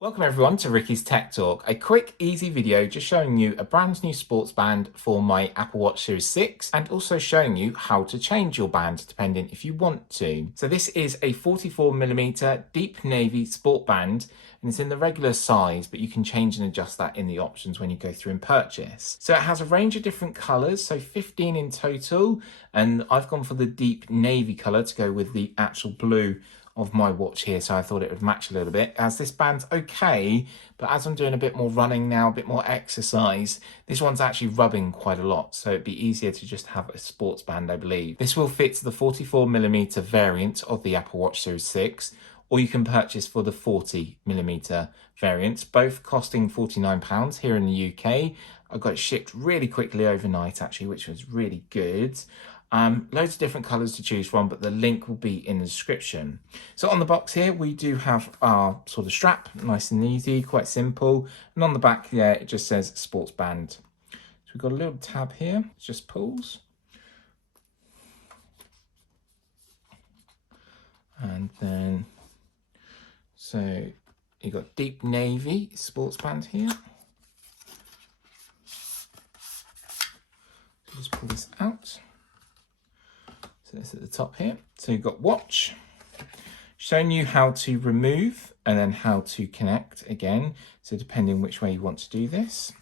Welcome everyone to Ricky's Tech Talk, a quick, easy video just showing you a brand new sports band for my Apple Watch Series 6 and also showing you how to change your band depending if you want to. So this is a 44mm deep navy sport band and it's in the regular size, but you can change and adjust that in the options when you go through and purchase. So it has a range of different colours, so 15 in total, and I've gone for the deep navy colour to go with the actual blue of my watch here, so I thought it would match a little bit, as this band's okay, but as I'm doing a bit more running now, a bit more exercise, this one's actually rubbing quite a lot, so it'd be easier to just have a sports band, I believe. This will fit the 44mm variant of the Apple Watch Series 6, or you can purchase for the 40mm variants, both costing £49 here in the UK. I got it shipped really quickly overnight actually, which was really good. Loads of different colours to choose from, but the link will be in the description. So on the box here, we do have our sort of strap, nice and easy, quite simple. And on the back there, it just says sports band. So we've got a little tab here, it just pulls. And then, so you've got deep navy sports band here. So just pull this out. So it's at the top here. So you've got watch, showing you how to remove and then how to connect again. So depending which way you want to do this.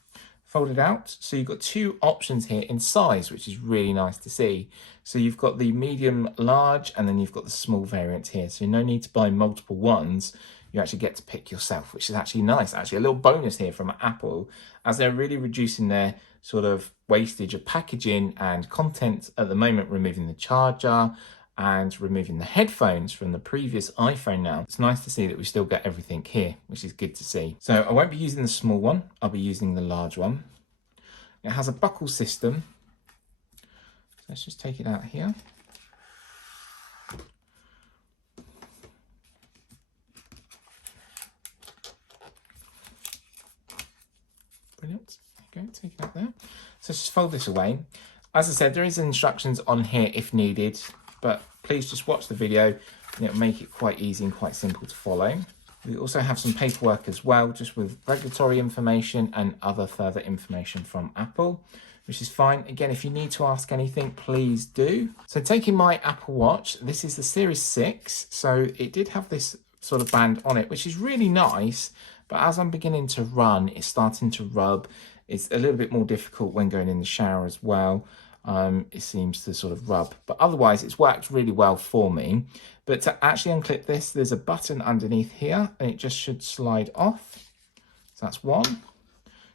Fold it out. So you've got two options here in size, which is really nice to see. So you've got the medium, large, and then you've got the small variant here. So no need to buy multiple ones. You actually get to pick yourself, which is actually nice. Actually, a little bonus here from Apple, as they're really reducing their sort of wastage of packaging and content at the moment, removing the charger and removing the headphones from the previous iPhone now. It's nice to see that we still get everything here, which is good to see. So I won't be using the small one, I'll be using the large one. It has a buckle system. So let's just take it out here. Brilliant. There you go, take it out there. So just fold this away. As I said, there is instructions on here if needed, but please just watch the video and it'll make it quite easy and quite simple to follow. We also have some paperwork as well, just with regulatory information and other further information from Apple, which is fine. Again, if you need to ask anything, please do. So taking my Apple Watch, this is the Series 6. So it did have this sort of band on it, which is really nice. But as I'm beginning to run, it's starting to rub. It's a little bit more difficult when going in the shower as well. It seems to sort of rub, but otherwise it's worked really well for me. But to actually unclip this, there's a button underneath here and it just should slide off. So that's one.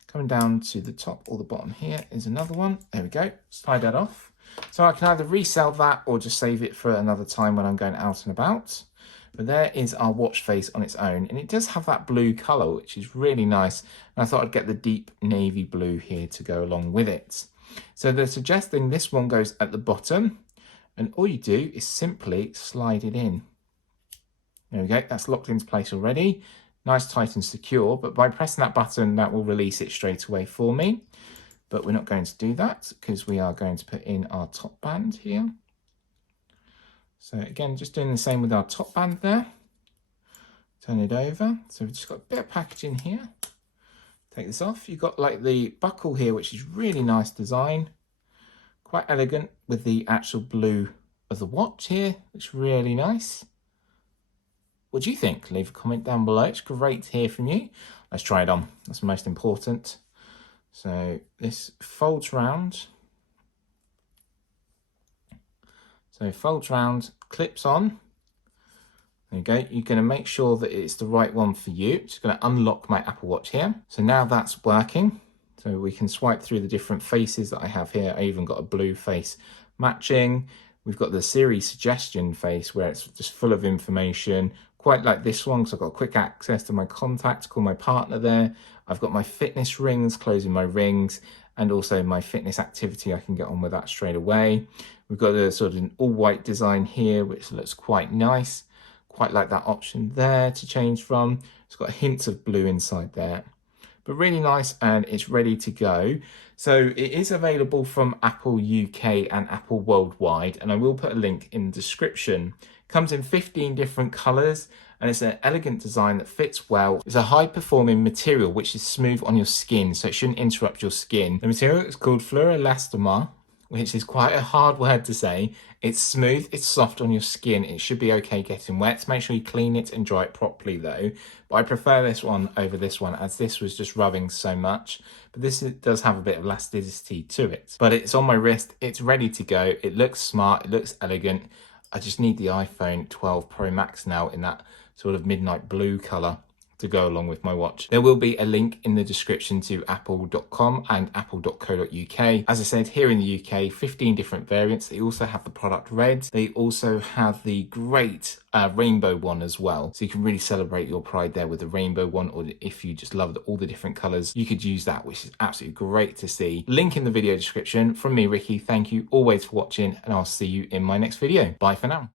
Coming down to the top or the bottom here is another one. There we go, slide that off. So I can either resell that or just save it for another time when I'm going out and about. But there is our watch face on its own, and it does have that blue colour, which is really nice. And I thought I'd get the deep navy blue here to go along with it. So they're suggesting this one goes at the bottom, and all you do is simply slide it in. There we go, that's locked into place already. Nice, tight and secure, but by pressing that button, that will release it straight away for me. But we're not going to do that because we are going to put in our top band here. So again, just doing the same with our top band there. Turn it over. So we've just got a bit of packaging here. Take this off. You've got like the buckle here, which is really nice design. Quite elegant with the actual blue of the watch here. Looks really nice. What do you think? Leave a comment down below. It's great to hear from you. Let's try it on. That's the most important. So this folds round. So folds round, clips on. There you go. You're going to make sure that it's the right one for you. Just going to unlock my Apple Watch here. So now that's working. So we can swipe through the different faces that I have here. I even got a blue face matching. We've got the Siri suggestion face where it's just full of information. Quite like this one, because I've got quick access to my contacts, call my partner there. I've got my fitness rings, closing my rings, and also my fitness activity. I can get on with that straight away. We've got a sort of an all white design here, which looks quite nice. Quite like that option there to change from. It's got hints of blue inside there, but really nice, and it's ready to go. So it is available from Apple UK and Apple Worldwide, and I will put a link in the description. Comes in 15 different colours, and it's an elegant design that fits well. It's a high performing material which is smooth on your skin, so it shouldn't interrupt your skin. The material is called fluoroelastomer, which is quite a hard word to say. It's smooth, it's soft on your skin. It should be okay getting wet. Make sure you clean it and dry it properly though. But I prefer this one over this one, as this was just rubbing so much. But this does have a bit of elasticity to it. But it's on my wrist, it's ready to go. It looks smart, it looks elegant. I just need the iPhone 12 Pro Max now in that sort of midnight blue colour to go along with my watch. There will be a link in the description to apple.com and apple.co.uk. As I said, here in the UK, 15 different variants. They also have the product red. They also have the great rainbow one as well. So you can really celebrate your pride there with the rainbow one, or if you just love all the different colours, you could use that, which is absolutely great to see. Link in the video description. From me, Ricky, thank you always for watching, and I'll see you in my next video. Bye for now.